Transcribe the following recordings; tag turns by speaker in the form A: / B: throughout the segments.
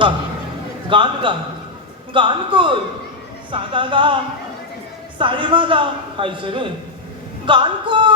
A: গা গান গা গান কই সাদা গা সাড়ে বাঁধা খাইছে রে গান কই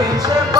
A: ঘরে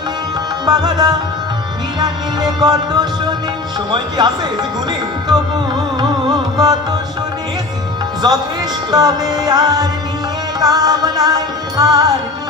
A: বাগাদা মীরা নিলে কত শুনি।
B: সময় কি আছে? যে গুণী।
A: তবু কত শুনি।
B: যথেষ্ট।
A: তবে আর নিয়ে কাম নাই। আর